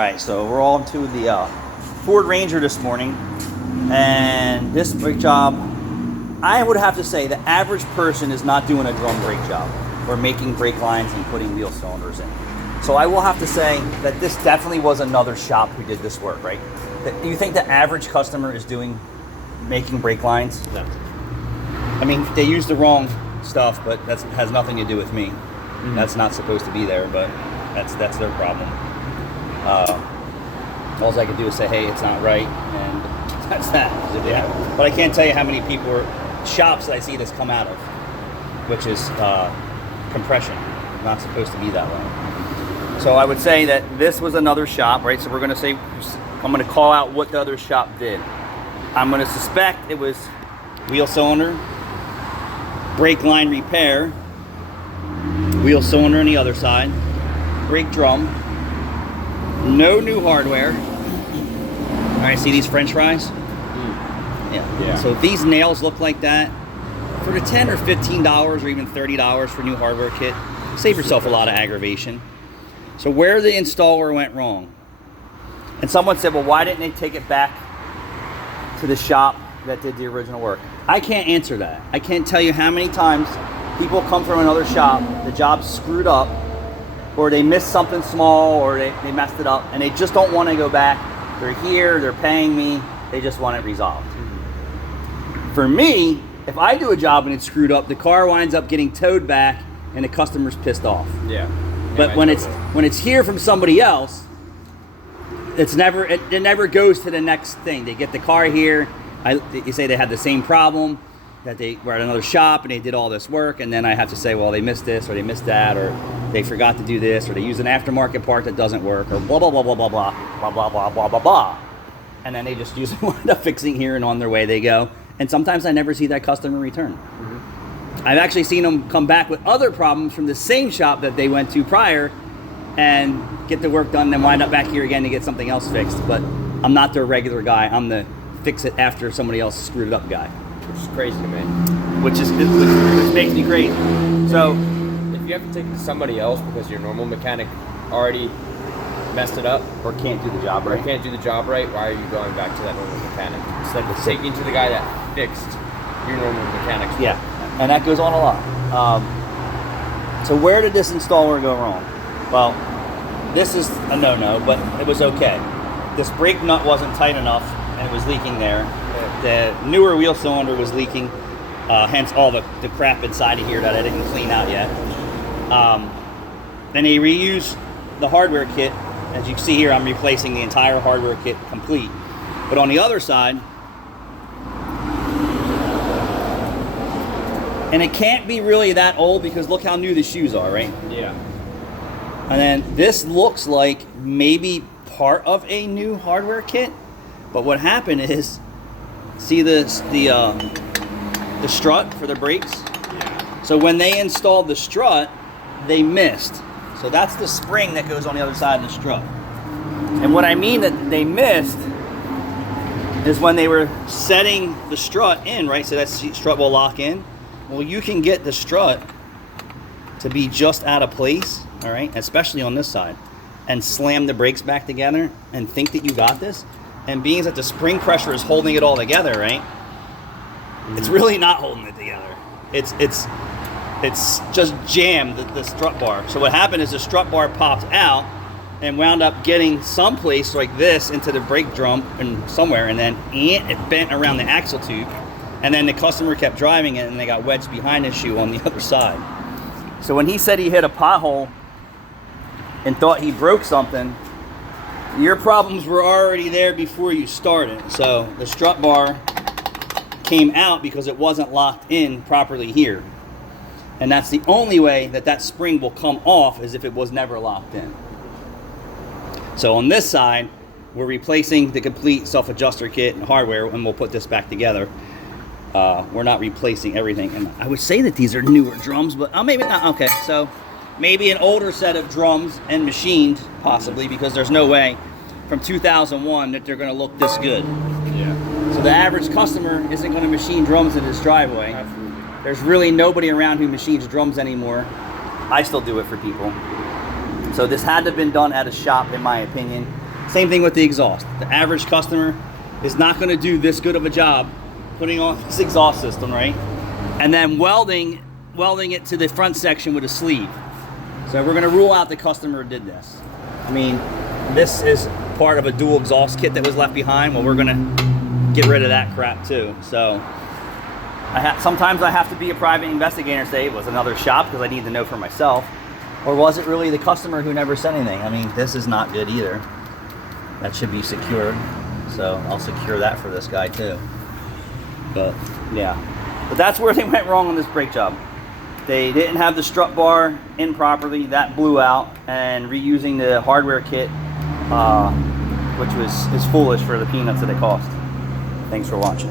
Right, so we're on to the Ford Ranger this morning, and this brake job, I would have to say the average person is not doing a drum brake job or making brake lines and putting wheel cylinders in. So I will have to say that this definitely was another shop who did this work, right? Do you think the average customer is making brake lines? No. I mean, they use the wrong stuff, but that has nothing to do with me. Mm-hmm. That's not supposed to be there, but that's their problem. All I can do is say, hey, it's not right, and that's that. Yeah. But I can't tell you how many people or shops that I see this come out of, which is compression. Not supposed to be that way. So I would say that this was another shop, right? So we're going to say, I'm going to call out what the other shop did. I'm going to suspect it was wheel cylinder, brake line repair, wheel cylinder on the other side, brake drum, no new hardware. All right, see these French fries? Yeah. So if these nails look like that, for the $10 or $15 or even $30 for new hardware kit, save yourself a lot of aggravation. So where the installer went wrong, and someone said, well, why didn't they take it back to the shop that did the original work? I can't answer that. I can't tell you how many times people come from another shop, the job's screwed up, or they missed something small, or they messed it up, and they just don't want to go back. They're here, they're paying me, they just want it resolved. Mm-hmm. For me, if I do a job and it's screwed up, the car winds up getting towed back and the customer's pissed off. Yeah. But when it's here from somebody else, it never goes to the next thing. They get the car here, you say they had the same problem, that they were at another shop and they did all this work, and then I have to say, well, they missed this or they missed that, or they forgot to do this, or they use an aftermarket part that doesn't work, or blah blah blah blah blah blah blah blah blah blah blah blah, and then they just use it, wind up fixing here, and on their way they go. And sometimes I never see that customer return. Mm-hmm. I've actually seen them come back with other problems from the same shop that they went to prior, and get the work done, then wind up back here again to get something else fixed. But I'm not their regular guy. I'm the fix it after somebody else screwed it up guy. Which is crazy to me. Which makes me crazy. So if you have to take it to somebody else because your normal mechanic already messed it up, or can't do the job right, why are you going back to that normal mechanic? Instead of taking to the guy that fixed your normal mechanic's work. Yeah, and that goes on a lot. So where did this installer go wrong? Well, this is a no-no, but it was okay. This brake nut wasn't tight enough, and it was leaking there. The newer wheel cylinder was leaking, hence all the crap inside of here that I didn't clean out yet. Then they reused the hardware kit. As you can see here, I'm replacing the entire hardware kit complete. But on the other side, and it can't be really that old because look how new the shoes are, right? Yeah. And then this looks like maybe part of a new hardware kit, but what happened is, see the strut for the brakes? Yeah. So when they installed the strut, they missed. So that's the spring that goes on the other side of the strut. And what I mean that they missed is when they were setting the strut in, right? So that strut will lock in. Well, you can get the strut to be just out of place, all right? Especially on this side. And slam the brakes back together and think that you got this. And being that the spring pressure is holding it all together, right? It's really not holding it together. It's just jammed, the strut bar. So what happened is the strut bar popped out and wound up getting someplace like this into the brake drum and somewhere, and then it bent around the axle tube. And then the customer kept driving it and they got wedged behind his shoe on the other side. So when he said he hit a pothole and thought he broke something, your problems were already there before you started. So the strut bar came out because it wasn't locked in properly here. And that's the only way that that spring will come off, is if it was never locked in. So on this side, we're replacing the complete self-adjuster kit and hardware, and we'll put this back together. We're not replacing everything. And I would say that these are newer drums, but maybe not. Okay, so maybe an older set of drums and machined, possibly, because there's no way from 2001 that they're going to look this good. Yeah. So the average customer isn't going to machine drums in his driveway. Absolutely. There's really nobody around who machines drums anymore. I still do it for people. So this had to have been done at a shop, in my opinion. Same thing with the exhaust. The average customer is not going to do this good of a job putting on this exhaust system, right? And then welding it to the front section with a sleeve. So we're going to rule out the customer did this. I mean, this is part of a dual exhaust kit that was left behind. Well, we're going to get rid of that crap too. So sometimes I have to be a private investigator and say it was another shop because I need to know for myself. Or was it really the customer who never said anything? I mean, this is not good either. That should be secured. So I'll secure that for this guy too. But yeah, but that's where they went wrong on this brake job. They didn't have the strut bar in properly. That blew out, and reusing the hardware kit, which is foolish for the peanuts that it cost. Thanks for watching.